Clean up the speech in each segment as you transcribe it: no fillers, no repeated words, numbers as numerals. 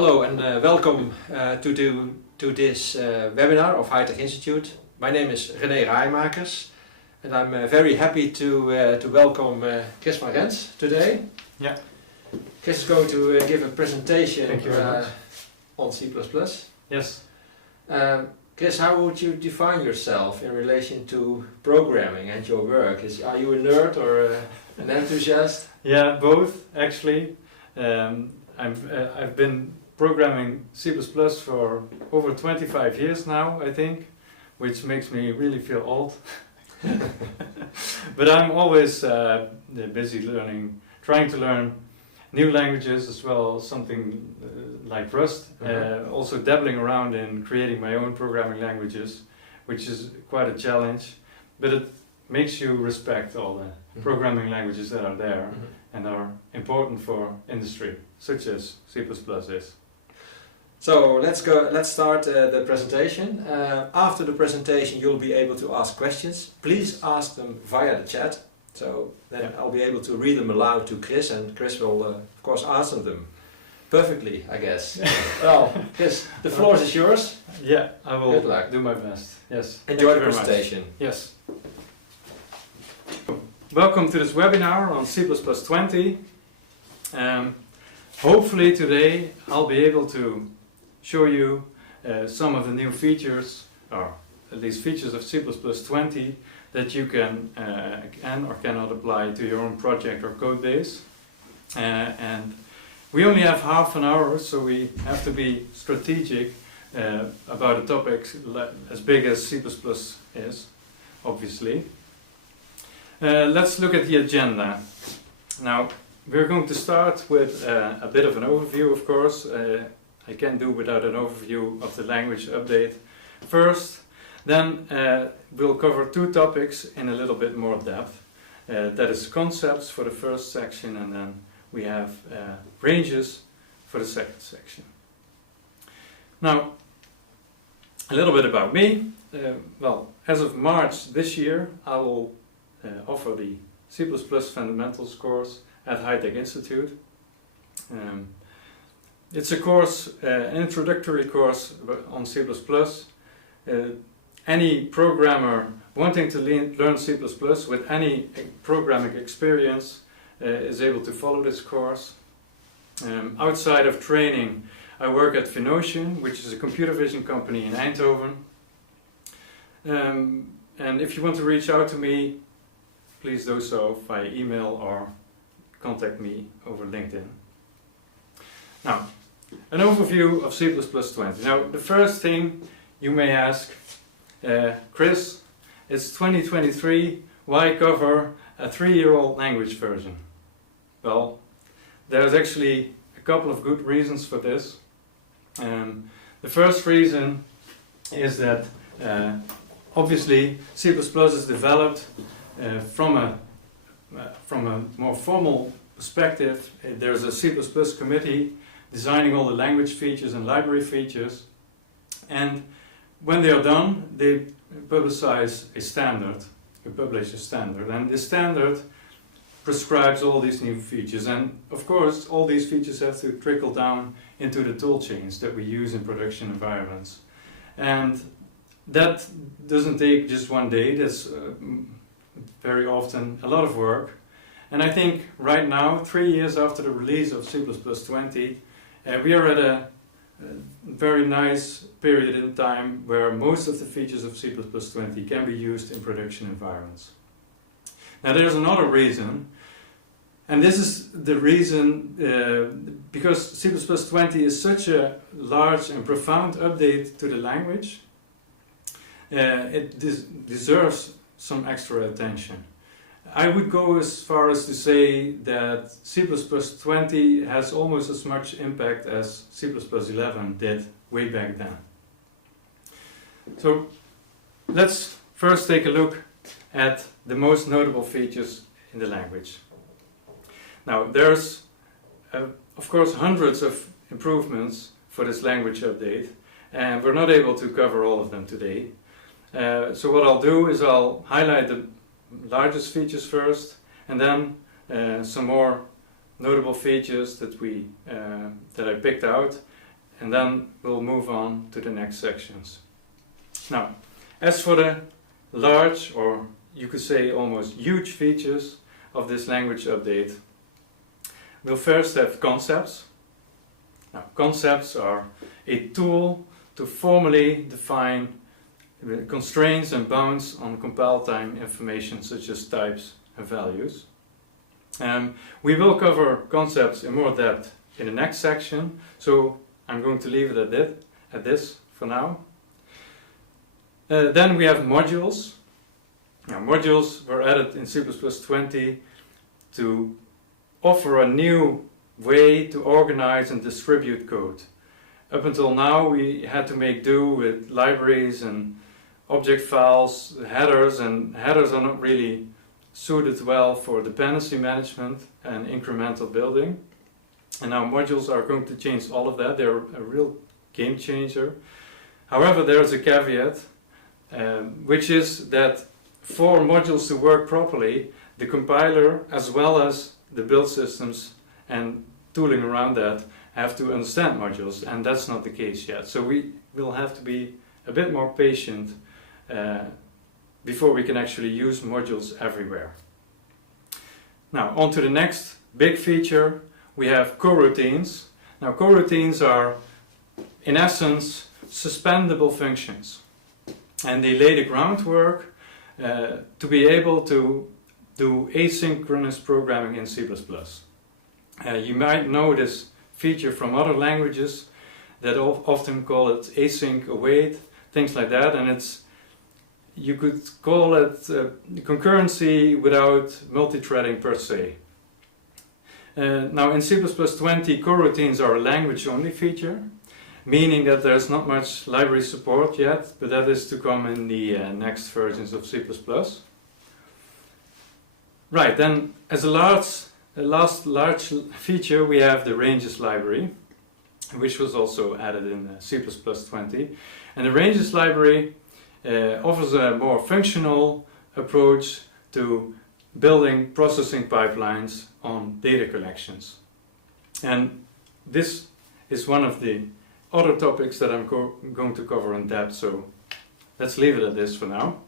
Hello and welcome to this webinar of High Tech Institute. My name is René Raaimakers and I'm very happy to welcome Kris van Rens today. Yeah. Kris is going to give a presentation Thank you very much. On C++. Yes. Kris, how would you define yourself in relation to programming and your work? Are you a nerd or an enthusiast? Yeah, both actually. I've been programming C++ for over 25 years now, I think, which makes me really feel old. But I'm always busy learning, trying to learn new languages as well, something like Rust. Also dabbling around in creating my own programming languages, which is quite a challenge, but it makes you respect all the programming languages that are there and are important for industry, such as C++ is. So let's start the presentation. After the presentation you'll be able to ask questions. Please ask them via the chat. So then I'll be able to read them aloud to Kris, and Kris will of course answer them perfectly, I guess. Well, Kris, the floor is yours. Yeah, I will Good luck. do my best. Yes. Enjoy the presentation. Yes. Welcome to this webinar on C++20. Hopefully today I'll be able to show you some of the new features, or at least features of C++20 that you can or cannot apply to your own project or code base. And we only have half an hour, so we have to be strategic about a topic as big as C++ is, obviously. Let's look at the agenda. Now, we're going to start with a bit of an overview, of course. I can't do without an overview of the language update first. Then we'll cover two topics in a little bit more depth. That is concepts for the first section, and then we have ranges for the second section. Now, a little bit about me. Well, as of March this year, I will offer the C++ Fundamentals course at High Tech Institute. It's a course, an introductory course on C++. Any programmer wanting to learn C++ with any programming experience is able to follow this course. Outside of training, I work at Vinocean, which is a computer vision company in Eindhoven. And if you want to reach out to me, please do so via email or contact me over LinkedIn. Now, an overview of C++20. Now, the first thing you may ask, Kris, it's 2023, why cover a 3-year-old language version? Well, there's actually a couple of good reasons for this. The first reason is that obviously C++ is developed from a more formal perspective. There's a C++ committee designing all the language features and library features, and when they are done, they publicize a standard, publish a standard, and this standard prescribes all these new features. And of course, all these features have to trickle down into the tool chains that we use in production environments. And that doesn't take just one day. That's very often a lot of work. And I think right now, 3 years after the release of C++20, we are at a very nice period in time where most of the features of C++20 can be used in production environments. Now there's another reason, and this is the reason because C++20 is such a large and profound update to the language, it deserves some extra attention. I would go as far as to say that C++20 has almost as much impact as C++11 did way back then. So let's first take a look at the most notable features in the language. Now there's of course hundreds of improvements for this language update, and we're not able to cover all of them today. So what I'll do is I'll highlight the largest features first, and then some more notable features that I picked out, and then we'll move on to the next sections. Now, as for the large, or you could say almost huge features of this language update, we'll first have concepts. Now, concepts are a tool to formally define the constraints and bounds on compile time information such as types and values. We will cover concepts in more depth in the next section, so I'm going to leave it at this for now. Then we have modules. Now, modules were added in C++20 to offer a new way to organize and distribute code. Up until now we had to make do with libraries and object files, headers, and headers are not really suited well for dependency management and incremental building. And now modules are going to change all of that. They're a real game changer. However, there's a caveat, which is that for modules to work properly, the compiler as well as the build systems and tooling around that have to understand modules, and that's not the case yet. So we will have to be a bit more patient before we can actually use modules everywhere. Now, on to the next big feature. We have coroutines. Now, coroutines are, in essence, suspendable functions, and they lay the groundwork to be able to do asynchronous programming in C++. You might know this feature from other languages that often call it async await, things like that, and you could call it concurrency without multi-threading per se. Now in C++20, coroutines are a language-only feature, meaning that there's not much library support yet, but that is to come in the next versions of C++. Right, then as a last large feature we have the ranges library, which was also added in C++20. And the ranges library offers a more functional approach to building processing pipelines on data collections. And this is one of the other topics that I'm going to cover in depth, so let's leave it at this for now.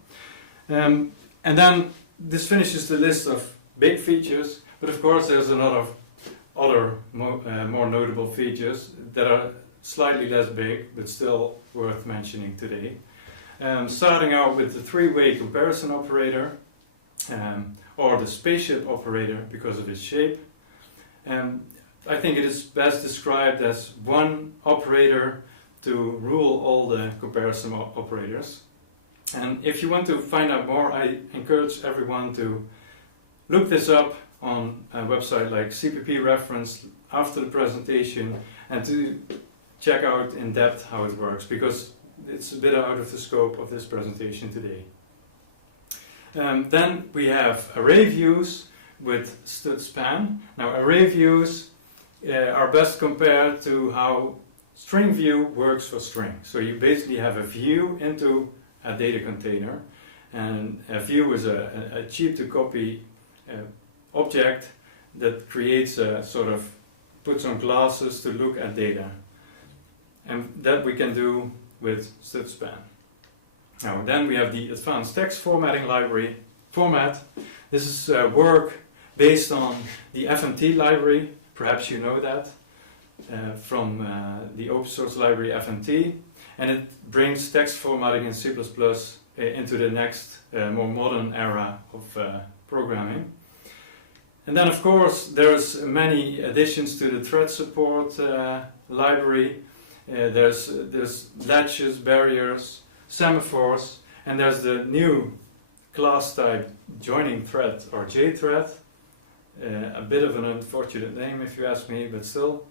And then this finishes the list of big features, but of course there's a lot of other more notable features that are slightly less big, but still worth mentioning today. Starting out with the three-way comparison operator, or the spaceship operator because of its shape. I think it is best described as one operator to rule all the comparison operators. And if you want to find out more, I encourage everyone to look this up on a website like CPP Reference after the presentation and to check out in depth how it works, because it's a bit out of the scope of this presentation today. Then we have array views with stud span. Now array views are best compared to how string view works for string. So you basically have a view into a data container, and a view is a cheap to copy object that creates a sort of, puts on glasses to look at data, and that we can do with stud span. Now then we have the advanced text formatting library format. This is work based on the FMT library, perhaps you know that, from the open source library FMT, and it brings text formatting in C++ into the next more modern era of programming. And then of course there's many additions to the thread support library. There's latches, barriers, semaphores, and there's the new class type joining thread, or JThread. A bit of an unfortunate name if you ask me, but still.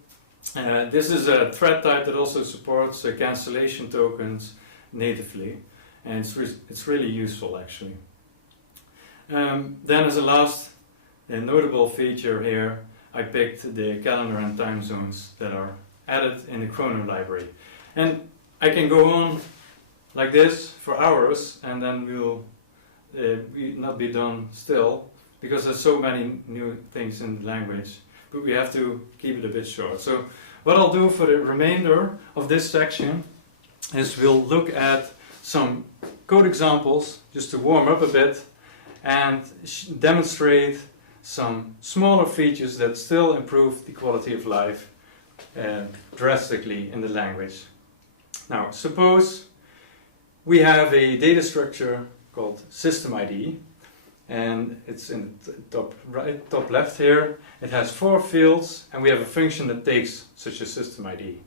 This is a thread type that also supports cancellation tokens natively, and it's really useful actually. Then as a last notable feature here, I picked the calendar and time zones that are added in the Chrono library. And I can go on like this for hours, and then we'll not be done still, because there's so many new things in the language, but we have to keep it a bit short. So what I'll do for the remainder of this section is we'll look at some code examples just to warm up a bit and demonstrate some smaller features that still improve the quality of life drastically in the language. Now, suppose we have a data structure called system ID, and it's in the top left here. It has 4 fields, and we have a function that takes such a system ID.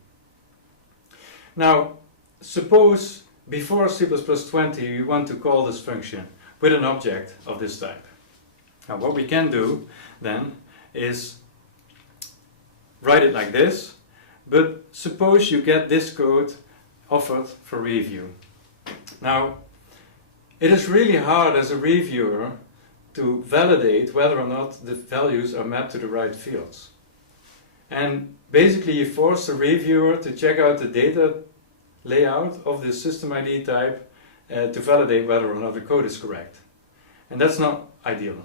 Now, suppose before C++20 we want to call this function with an object of this type. Now, what we can do then is write it like this, but suppose you get this code offered for review. Now, it is really hard as a reviewer to validate whether or not the values are mapped to the right fields. And basically you force the reviewer to check out the data layout of the system ID type to validate whether or not the code is correct. And that's not ideal.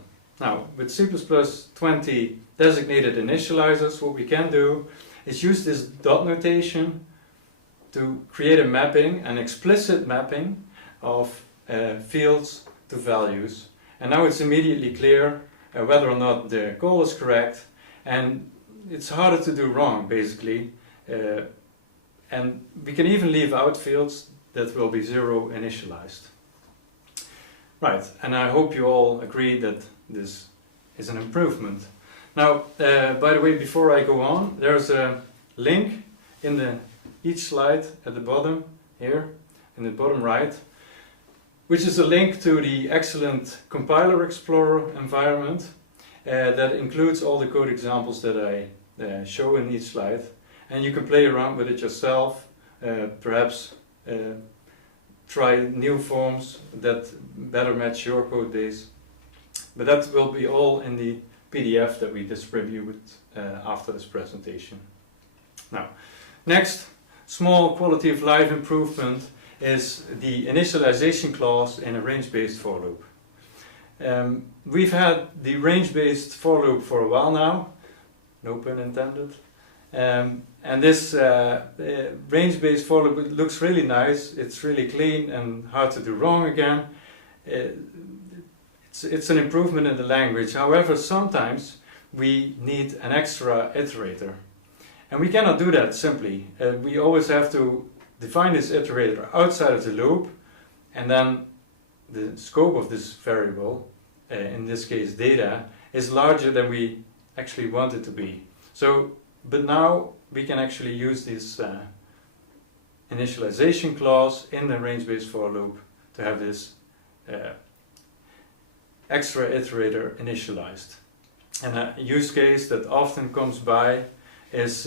Now, with C++20 designated initializers, what we can do is use this dot notation to create a mapping, an explicit mapping of fields to values. And now it's immediately clear whether or not the call is correct, and it's harder to do wrong, basically. And we can even leave out fields that will be 0 initialized. Right, and I hope you all agree that this is an improvement. Now, by the way, before I go on, there's a link in each slide at the bottom here, in the bottom right, which is a link to the excellent Compiler Explorer environment that includes all the code examples that I show in each slide. And you can play around with it yourself, perhaps try new forms that better match your code base. But that will be all in the PDF that we distribute after this presentation. Now, next small quality of life improvement is the initialization clause in a range-based for loop. We've had the range-based for loop for a while now, no pun intended. And this range-based for loop looks really nice. It's really clean and hard to do wrong again. It's an improvement in the language. However, sometimes we need an extra iterator. And we cannot do that simply. We always have to define this iterator outside of the loop, and then the scope of this variable, in this case data, is larger than we actually want it to be. So, but now we can actually use this initialization clause in the range-based for loop to have this extra iterator initialized. And a use case that often comes by is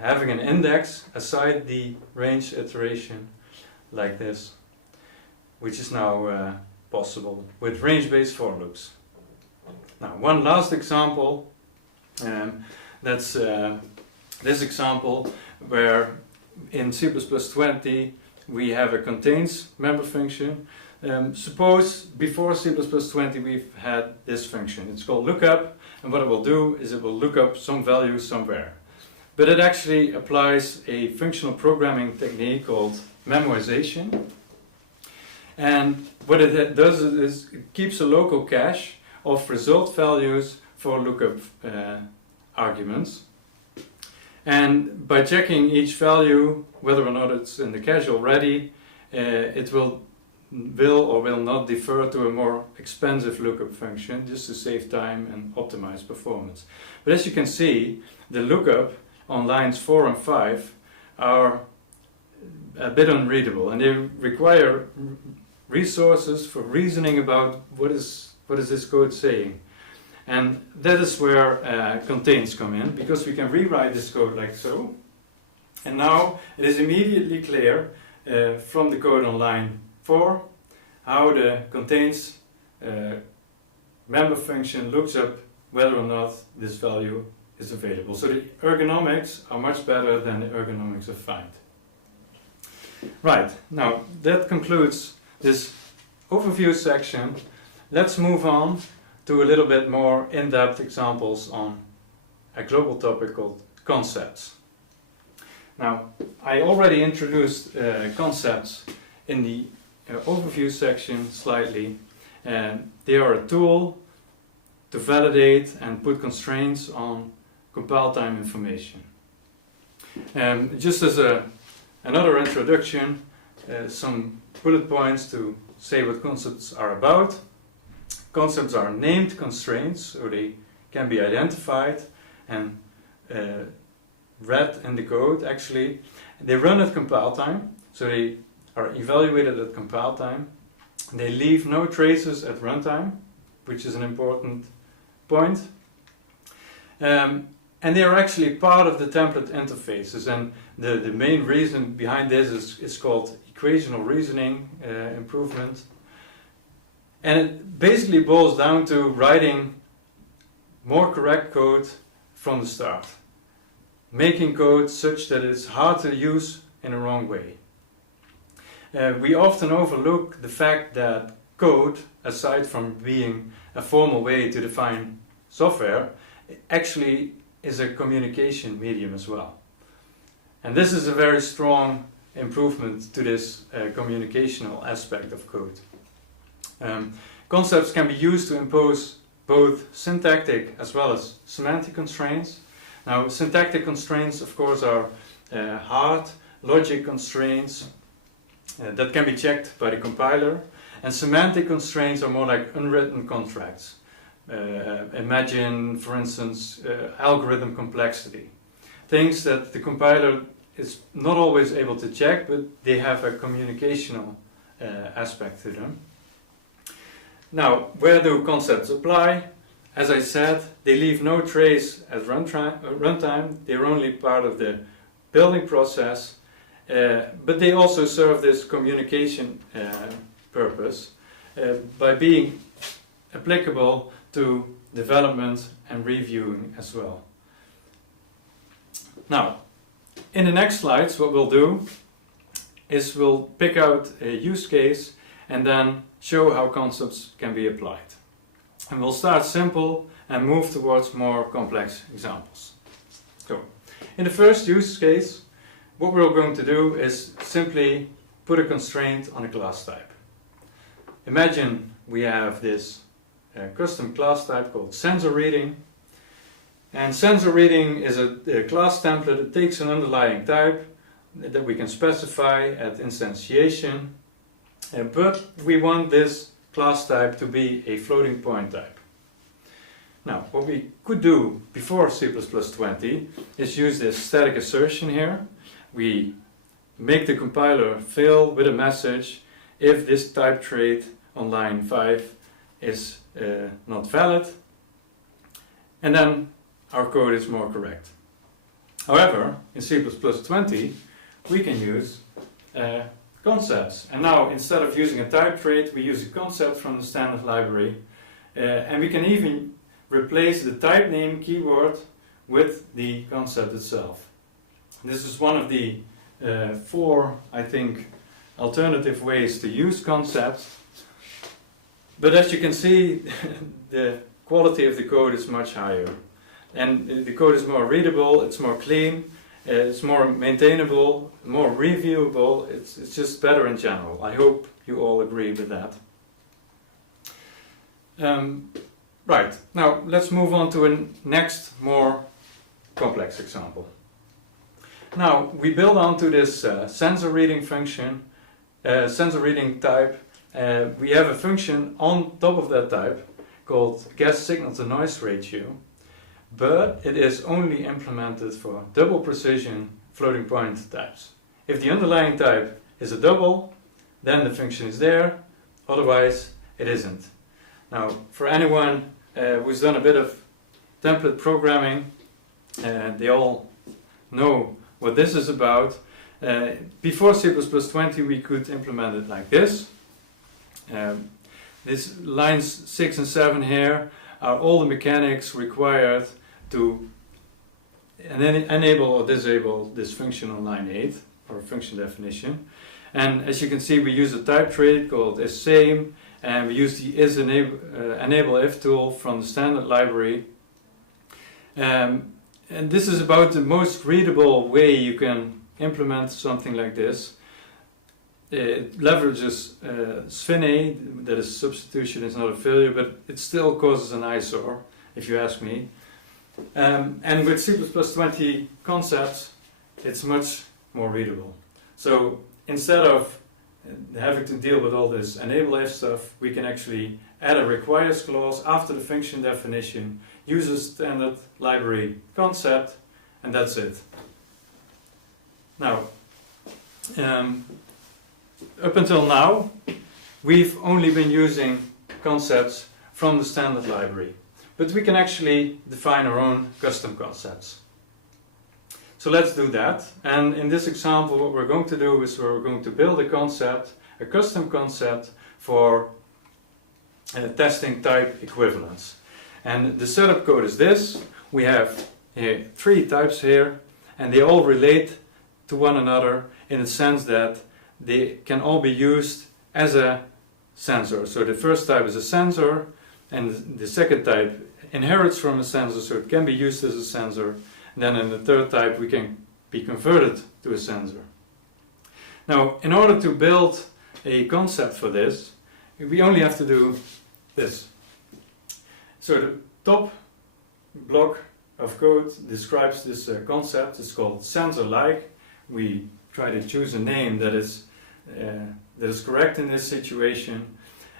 having an index aside the range iteration like this, which is now possible with range-based for loops. Now, one last example, that's this example where in C++20 we have a contains member function. Suppose before C++20 we've had this function. It's called lookup, and what it will do is it will look up some value somewhere. But it actually applies a functional programming technique called memoization. And what it does is it keeps a local cache of result values for lookup arguments. And by checking each value, whether or not it's in the cache already, it will or will not defer to a more expensive lookup function just to save time and optimize performance. But as you can see, the lookup on lines 4 and 5 are a bit unreadable, and they require resources for reasoning about what is this code saying. And that is where contains come in, because we can rewrite this code like so. And now it is immediately clear from the code on line 4 how the contains member function looks up whether or not this value is available. So the ergonomics are much better than the ergonomics of find. Right, now that concludes this overview section. Let's move on to a little bit more in-depth examples on a global topic called concepts. Now, I already introduced concepts in the overview section slightly. They are a tool to validate and put constraints on compile time information. Just as another introduction, some bullet points to say what concepts are about. Concepts are named constraints, so they can be identified and read in the code actually. They run at compile time, so they are evaluated at compile time. They leave no traces at runtime, which is an important point. And they are actually part of the template interfaces, and the main reason behind this is called equational reasoning improvement. And it basically boils down to writing more correct code from the start. Making code such that it's hard to use in a wrong way. We often overlook the fact that code, aside from being a formal way to define software, actually is a communication medium as well. And this is a very strong improvement to this communicational aspect of code. Concepts can be used to impose both syntactic as well as semantic constraints. Now, syntactic constraints, of course, are hard logic constraints that can be checked by the compiler, and semantic constraints are more like unwritten contracts. Imagine, for instance, algorithm complexity. Things that the compiler is not always able to check, but they have a communicational aspect to them. Now, where do concepts apply? As I said, they leave no trace at runtime. They're only part of the building process, but they also serve this communication purpose by being applicable to development and reviewing as well. Now, in the next slides, what we'll do is we'll pick out a use case and then show how concepts can be applied. And we'll start simple and move towards more complex examples. So, in the first use case, what we're going to do is simply put a constraint on a class type. Imagine we have this custom class type called sensor reading. And sensor reading is a class template that takes an underlying type that we can specify at instantiation, but we want this class type to be a floating point type. Now, what we could do before C++20 is use this static assertion here. We make the compiler fail with a message if this type trait on line 5 is not valid, and then our code is more correct. However, in C++20 we can use concepts, and now instead of using a type trait we use a concept from the standard library, and we can even replace the type name keyword with the concept itself. This is one of the 4, I think, alternative ways to use concepts. But as you can see, the quality of the code is much higher. And the code is more readable, it's more clean, it's more maintainable, more reviewable, it's just better in general. I hope you all agree with that. Right, now let's move on to a next more complex example. Now, we build onto this sensor reading function, sensor reading type. We have a function on top of that type called guess signal to noise ratio, but it is only implemented for double precision floating point types. If the underlying type is a double, then the function is there, otherwise it isn't. Now, for anyone who's done a bit of template programming, they all know what this is about. Before C++20 we could implement it like this. These lines 6 and 7 here are all the mechanics required to enable or disable this function on line 8, or function definition. And as you can see, we use a type trait called isSame, and we use the isEnableIf tool from the standard library. And this is about the most readable way you can implement something like this, it leverages SVN, that is substitution is not a failure, but it still causes an eyesore, if you ask me. And with C++20 concepts, it's much more readable. So instead of having to deal with all this enable if stuff, we can actually add a requires clause after the function definition, use a standard library concept, and that's it. Now, up until now, we've only been using concepts from the standard library, but we can actually define our own custom concepts. So let's do that. And in this example, what we're going to do is we're going to build a concept, a custom concept for testing type equivalence. And the setup code is this. We have here 3 types here, and they all relate to one another in the sense that they can all be used as a sensor. So the first type is a sensor, and the second type inherits from a sensor, so it can be used as a sensor. And then in the third type we can be converted to a sensor. Now, in order to build a concept for this, we only have to do this. So the top block of code describes this concept. It's called sensor-like. We try to choose a name that is correct in this situation.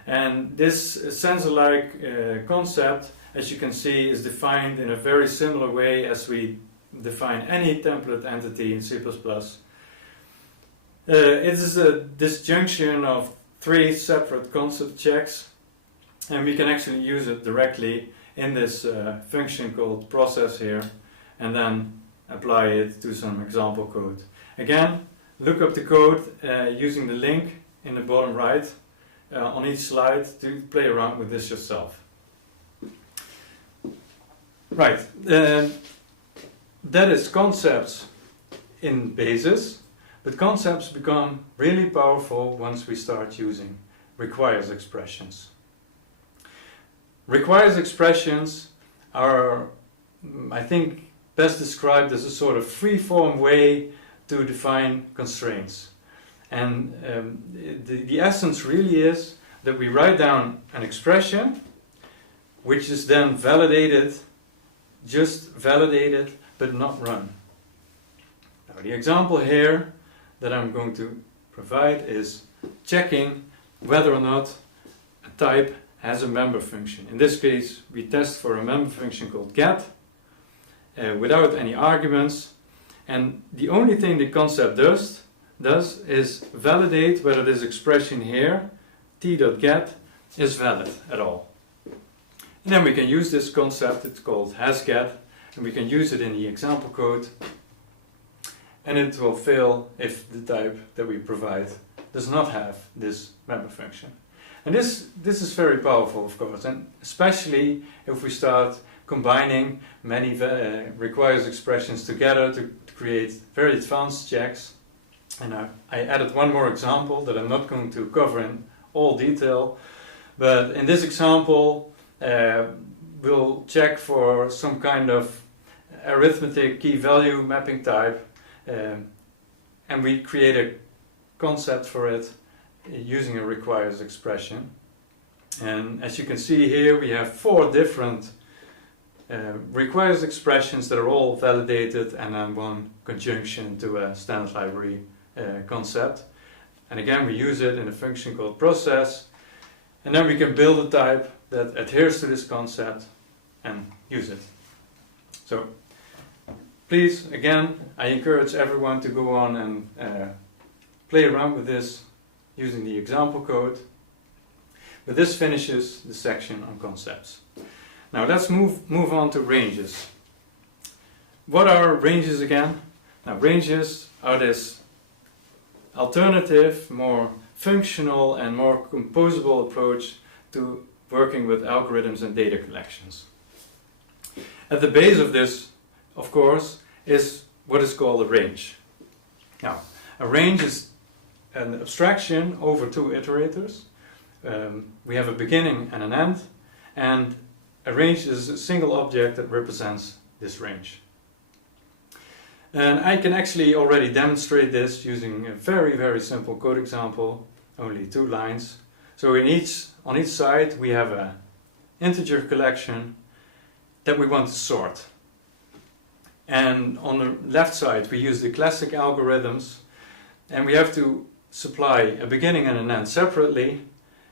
And this sensor-like concept, as you can see, is defined in a very similar way as we define any template entity in C++. It is a disjunction of 3 separate concept checks, and we can actually use it directly in this function called process here, and then apply it to some example code. Again, look up the code using the link in the bottom right on each slide to play around with this yourself. Right, that is concepts in basis, but concepts become really powerful once we start using requires expressions. Requires expressions are, I think, best described as a sort of free-form way to define constraints. And the essence really is that we write down an expression which is then validated, just validated, but not run. Now, the example here that I'm going to provide is checking whether or not a type has a member function. In this case, we test for a member function called get without any arguments, and the only thing the concept does is validate whether this expression here, t.get, is valid at all. And then we can use this concept, it's called hasGet, and we can use it in the example code, and it will fail if the type that we provide does not have this member function. And this is very powerful, of course, and especially if we start combining many requires expressions together to create very advanced checks. And I added one more example that I'm not going to cover in all detail, but in this example we'll check for some kind of arithmetic key value mapping type, and we create a concept for it using a requires expression. And as you can see here, we have 4 different requires expressions that are all validated, and then one conjunction to a standard library concept. And again, we use it in a function called process, and then we can build a type that adheres to this concept and use it. So please, again, I encourage everyone to go on and play around with this using the example code. But this finishes the section on concepts. Now let's move on to ranges. What are ranges again? Now, ranges are this alternative, more functional and more composable approach to working with algorithms and data collections. At the base of this, of course, is what is called a range. Now, a range is an abstraction over 2 iterators. We have a beginning and an end, and a range is a single object that represents this range. And I can actually already demonstrate this using a very, very simple code example, only 2 lines. So on each side we have an integer collection that we want to sort. And on the left side we use the classic algorithms, and we have to supply a beginning and an end separately,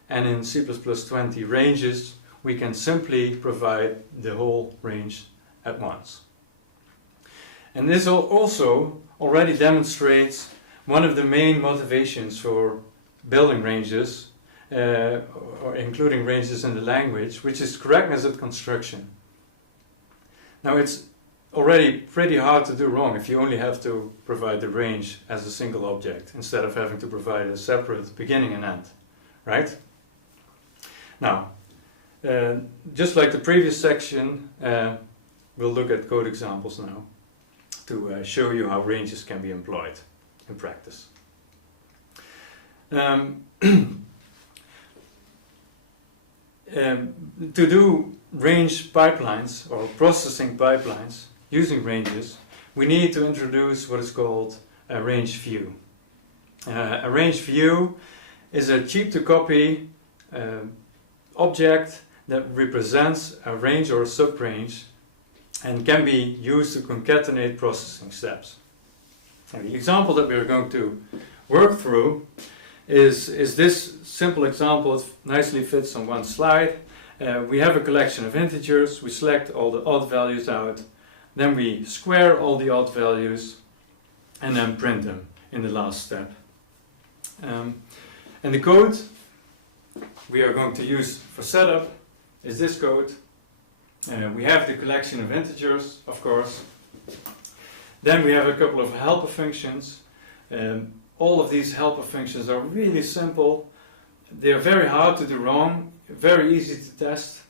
and in C++20 ranges we can simply provide the whole range at once. And this also already demonstrates one of the main motivations for building ranges, or including ranges in the language, which is correctness at construction. Now it's already pretty hard to do wrong if you only have to provide the range as a single object instead of having to provide a separate beginning and end, right? Now, just like the previous section, we'll look at code examples now to show you how ranges can be employed in practice. To do range pipelines or processing pipelines using ranges, we need to introduce what is called a range view. A range view is a cheap to copy object that represents a range or a sub-range and can be used to concatenate processing steps. And the example that we're going to work through is this simple example. It nicely fits on one slide. We have a collection of integers, we select all the odd values out, then we square all the odd values and then print them in the last step. And the code we are going to use for setup is this code. We have the collection of integers, of course. Then we have a couple of helper functions. All of these helper functions are really simple. They are very hard to do wrong, very easy to test,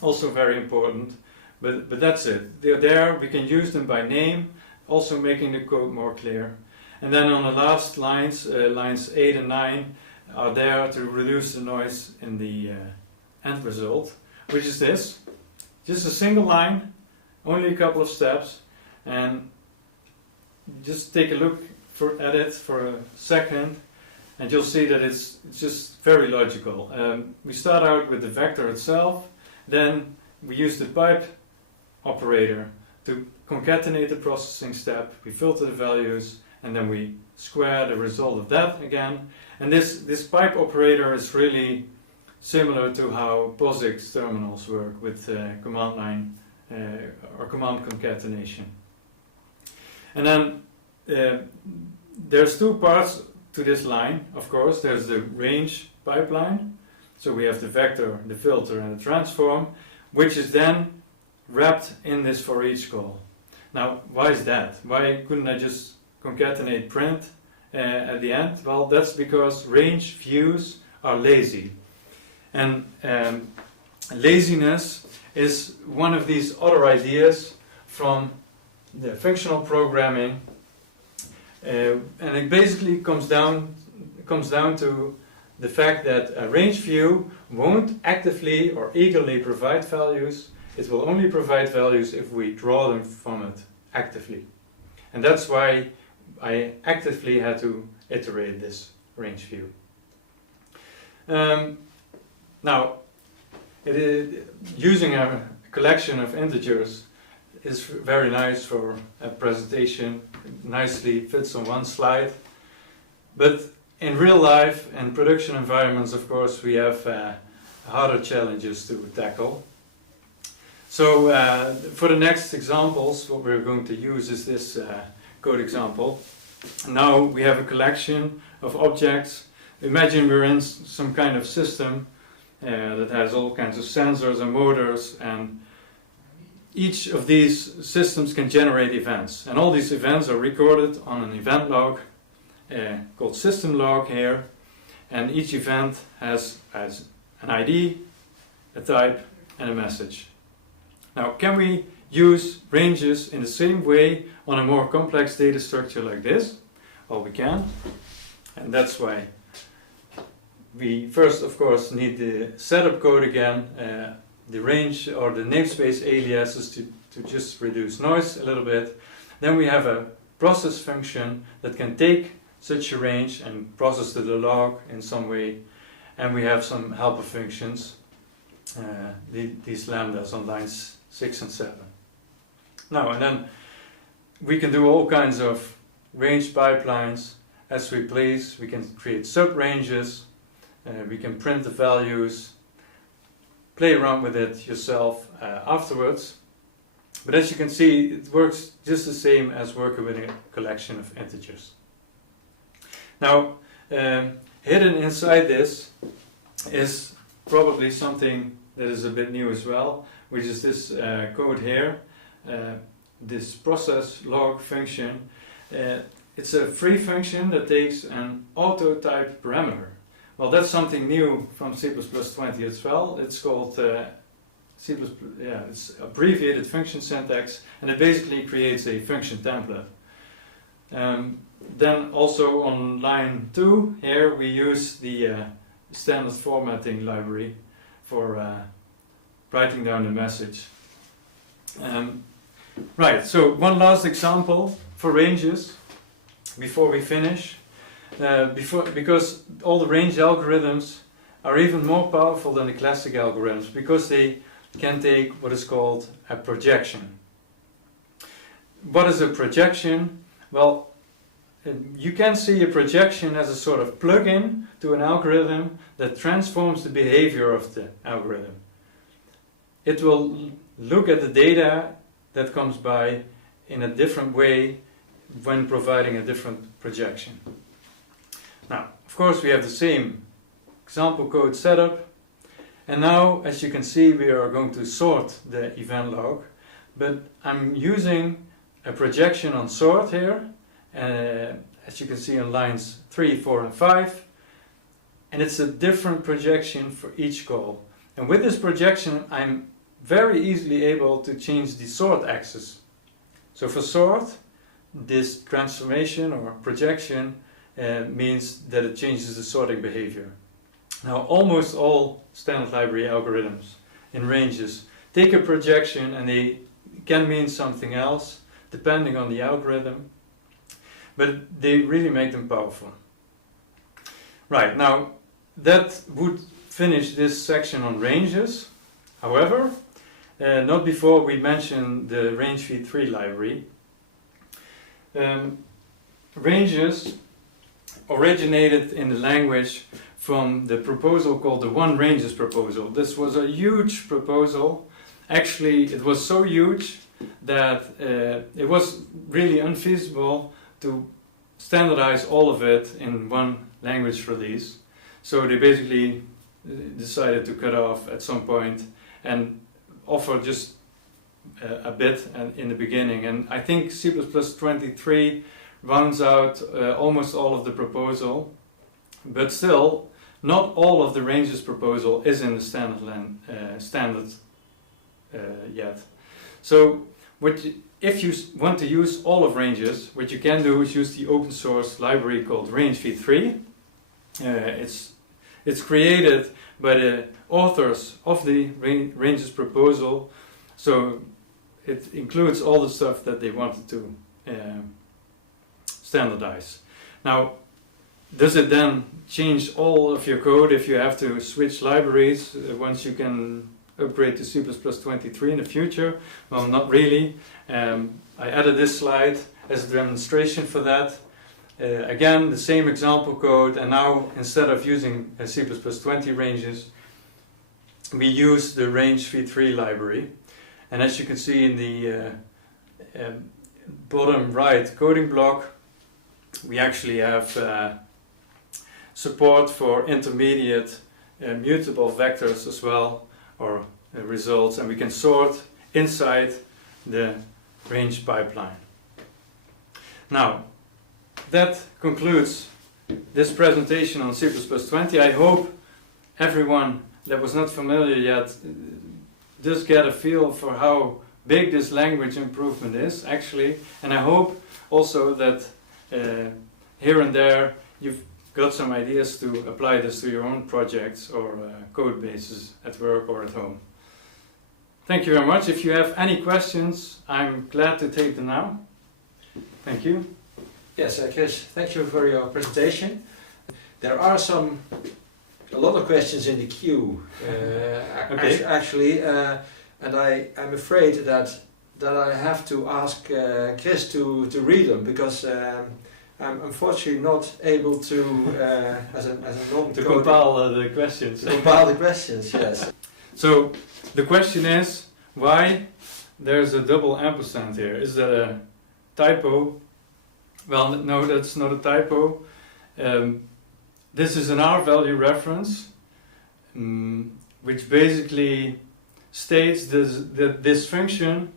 also very important. But that's it. They're there, we can use them by name, also making the code more clear. And then on the last lines, lines 8 and 9, are there to reduce the noise in the end result, which is this. Just a single line, only a couple of steps, and just take a look at it for a second, and you'll see that it's just very logical. We start out with the vector itself, then we use the pipe operator to concatenate the processing step, we filter the values, and then we square the result of that again. And this pipe operator is really similar to how POSIX terminals work with command line or command concatenation. And then there's 2 parts to this line, of course. There's the range pipeline, so we have the vector, the filter, and the transform, which is then wrapped in this for each call. Now, why is that? Why couldn't I just concatenate print at the end? Well, that's because range views are lazy. And laziness is one of these other ideas from the functional programming, and it basically comes down to the fact that a range view won't actively or eagerly provide values. It will only provide values if we draw them from it actively. And that's why I actively had to iterate this range view. Now, using a collection of integers is very nice for a presentation. It nicely fits on one slide. But in real life and production environments, of course, we have harder challenges to tackle. So for the next examples, what we're going to use is this code example. Now we have a collection of objects. Imagine we're in some kind of system that has all kinds of sensors and motors, and each of these systems can generate events. And all these events are recorded on an event log called system log here. And each event has an ID, a type, and a message. Now, can we use ranges in the same way on a more complex data structure like this? Well, we can, and that's why we first, of course, need the setup code again, the range or the namespace aliases to just reduce noise a little bit. Then we have a process function that can take such a range and process the log in some way, and we have some helper functions, these lambdas on lines 6 and 7. Now, and then we can do all kinds of range pipelines as we please. We can create sub-ranges, we can print the values, play around with it yourself afterwards. But as you can see, it works just the same as working with a collection of integers. Now, hidden inside this is probably something that is a bit new as well, which is this code here, this process log function. It's a free function that takes an auto type parameter. Well, that's something new from C++20 as well. It's called it's abbreviated function syntax, and it basically creates a function template. Then also on line 2 here we use the standard formatting library for writing down the message. Right, so one last example for ranges before we finish. Because all the range algorithms are even more powerful than the classic algorithms, because they can take what is called a projection. What is a projection? Well, you can see a projection as a sort of plug-in to an algorithm that transforms the behavior of the algorithm. It will look at the data that comes by in a different way when providing a different projection. Now, of course, we have the same example code setup, and now, as you can see, we are going to sort the event log, but I'm using a projection on sort here, as you can see on lines 3, 4, and 5, and it's a different projection for each call. And with this projection, I'm very easily able to change the sort axis. So for sort, this transformation or projection means that it changes the sorting behavior. Now, almost all standard library algorithms in ranges take a projection, and they can mean something else depending on the algorithm, but they really make them powerful. Right, now that would finish this section on ranges. However, not before we mention the range v3 library. Ranges originated in the language from the proposal called the One Ranges proposal. This was a huge proposal. Actually, it was so huge that it was really unfeasible to standardize all of it in one language release. So they basically decided to cut off at some point and offer just a bit in the beginning. And I think C++23 rounds out almost all of the proposal, but still not all of the ranges proposal is in the standard yet. So if you want to use all of ranges, what you can do is use the open source library called Range v3. It's created by the authors of the ranges proposal, so it includes all the stuff that they wanted to standardize. Now, does it then change all of your code if you have to switch libraries once you can upgrade to C++23 in the future? Well, not really. I added this slide as a demonstration for that. Again, the same example code, and now instead of using C++20 ranges, we use the Range v3 library. And as you can see in the bottom right coding block, we actually have support for intermediate mutable vectors as well, or results, and we can sort inside the range pipeline. Now, that concludes this presentation on C++20. I hope everyone that was not familiar yet does get a feel for how big this language improvement is, actually, and I hope also that here and there you've got some ideas to apply this to your own projects or code bases at work or at home. Thank you very much. If you have any questions, I'm glad to take them now. Thank you. Yes, Kris, thank you for your presentation. There are a lot of questions in the queue, Okay. actually, and I'm afraid that I have to ask Kris to read them, because I'm unfortunately not able to, as a non-coding, To compile the questions. compile the questions. Yes. So the question is, why there's a double ampersand here? Is that a typo? Well, no, that's not a typo. This is an R-value reference, which basically states that this function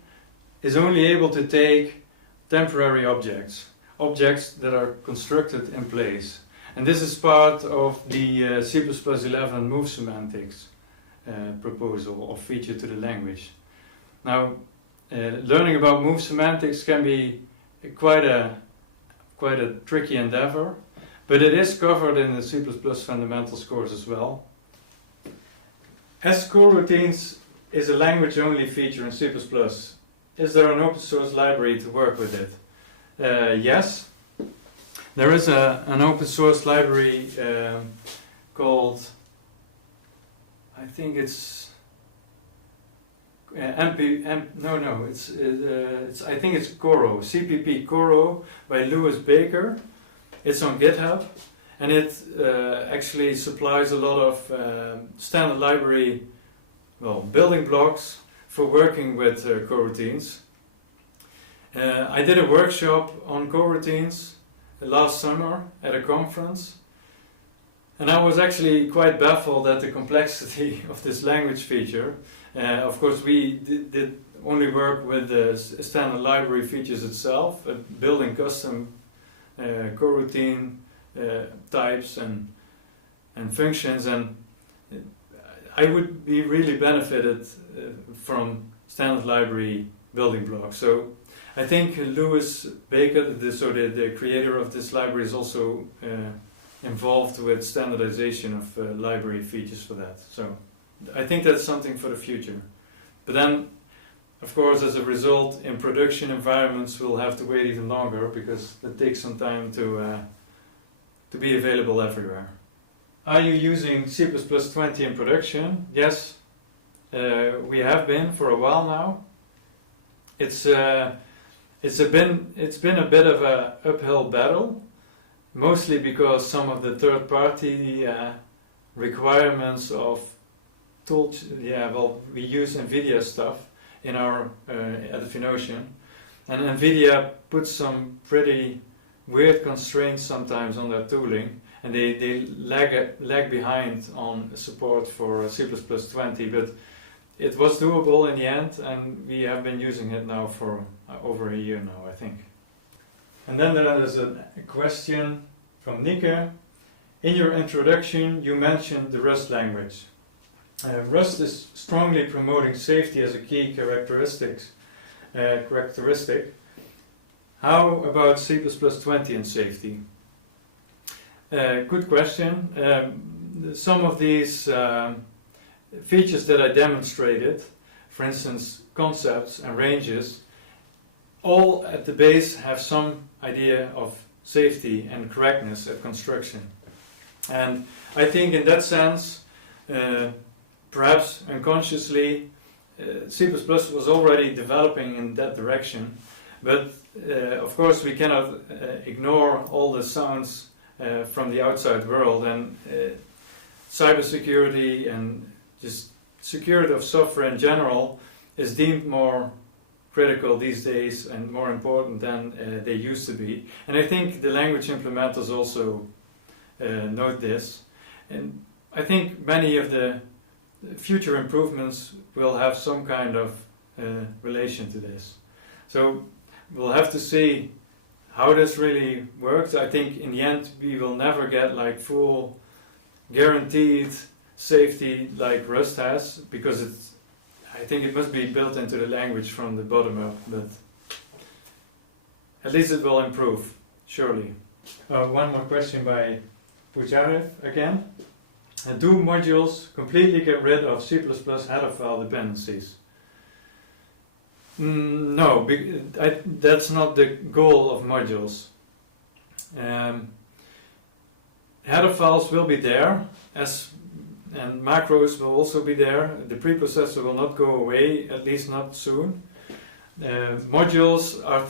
is only able to take temporary objects that are constructed in place. And this is part of the C++11 move semantics proposal or feature to the language. Now, learning about move semantics can be quite a tricky endeavor, but it is covered in the C++ fundamentals course as well. As coroutines is a language-only feature in C++, is there an open source library to work with it? Yes. There is an open source library called, I think it's I think it's Coro, CPP Coro by Lewis Baker. It's on GitHub, and it actually supplies a lot of standard library, building blocks for working with coroutines. I did a workshop on coroutines last summer at a conference, and I was actually quite baffled at the complexity of this language feature. Of course, we did only work with the standard library features itself, building custom coroutine types and functions, and I would be really benefited from standard library building blocks. So I think Lewis Baker, the creator of this library, is also involved with standardization of library features for that. So I think that's something for the future. But then, of course, as a result, in production environments, we'll have to wait even longer, because it takes some time to be available everywhere. Are you using C++20 in production? Yes, we have been for a while now. It's been a bit of a uphill battle, mostly because some of the third-party requirements of tools. We use NVIDIA stuff in our at Finocean, and NVIDIA puts some pretty weird constraints sometimes on their tooling, and they lag behind on support for C++20, but it was doable in the end, and we have been using it now for over a year now, I think. And then there is a question from Nika. In your introduction, you mentioned the Rust language. Rust is strongly promoting safety as a key characteristic. How about C++20 and safety? Good question. Some of these features that I demonstrated, for instance, concepts and ranges, all at the base have some idea of safety and correctness at construction. And I think in that sense, perhaps unconsciously, C++ was already developing in that direction, but of course we cannot ignore all the sounds from the outside world, and cybersecurity and just security of software in general is deemed more critical these days and more important than they used to be. And I think the language implementers also note this. And I think many of the future improvements will have some kind of relation to this. So we'll have to see how this really works. I think in the end we will never get like full guaranteed safety like Rust has, because I think it must be built into the language from the bottom up, but at least it will improve, surely. One more question by Pujarev again. Do modules completely get rid of C++ header file dependencies? No, that's not the goal of modules. Header files will be there, and macros will also be there. The preprocessor will not go away, at least not soon. Modules are,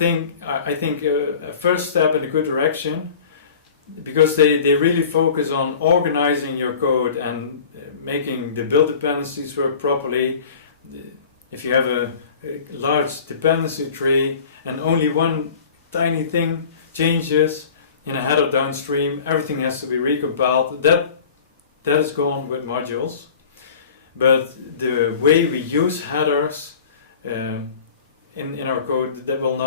I think, a first step in a good direction, because they really focus on organizing your code and making the build dependencies work properly. If you have a large dependency tree and only one tiny thing changes in a header downstream, everything has to be recompiled. That is gone with modules. But the way we use headers in our code, that will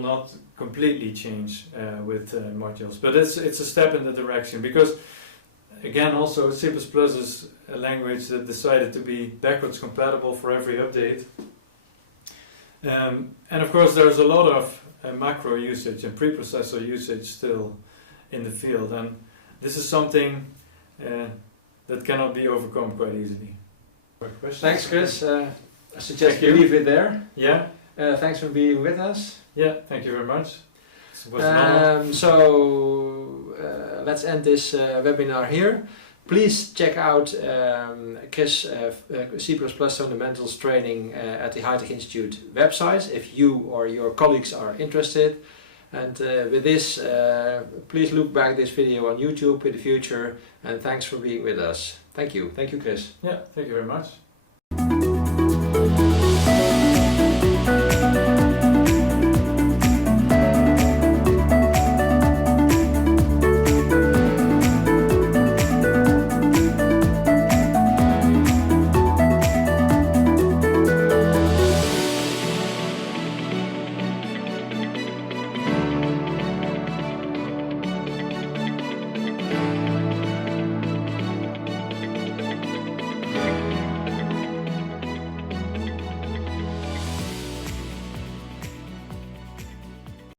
not completely change with modules. But it's a step in the direction, because again, also C++ is a language that decided to be backwards compatible for every update. And of course there's a lot of macro usage and preprocessor usage still in the field, and this is something that cannot be overcome quite easily. Thanks, Kris. I suggest we leave it there. Yeah. Thanks for being with us. Yeah, thank you very much. It was an honor. Let's end this webinar here. Please check out Kris' C++ Fundamentals training at the High Tech Institute website if you or your colleagues are interested. And with this, please look back this video on YouTube in the future, and thanks for being with us. Thank you. Thank you, Kris. Yeah, thank you very much.